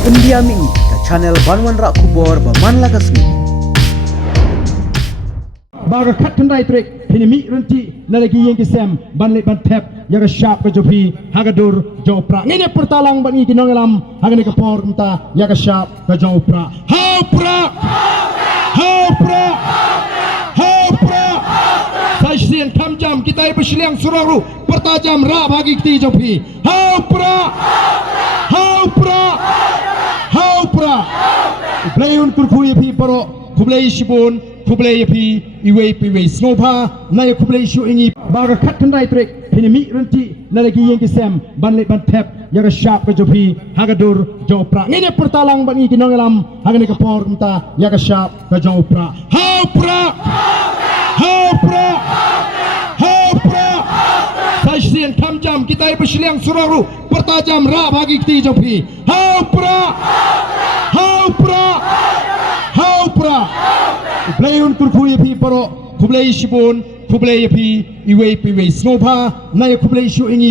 Pendiami ke channel Banwan Rak Kubor Baman Lagasmi. Baga kat kendai trek pinimi renti nalagi yang kisam banlet bantep yaga sharp ke jopi hagadur jopra ngene pertalang bangi kinongalam hagane kapor mta yaga sharp ke jopra hopra hopra hopra saisian kamjam kita bersilang suraru pertajam ra bagi ti jopi hopra hopra hopra playun kurkuyi pi paro kublai shibun kublai pi iwe piwe snowpa naya kublai shu ingi baga kat kendai trek pinimi renti nalagi yang kisam banlet bantep yaga sharp ke jopi hagadur jopra ngene pertalang bangi kinongalam hagane kapor mta yaga sharp ke jopra hopra hopra hopra saisian kamjam kita bersilang suraru pertajam ra bagi ti jopi hopra hopra hopra playun kurkuyi pi paro kublai shibun kublai pi iwe piwe snowpa naya kublai shu ingi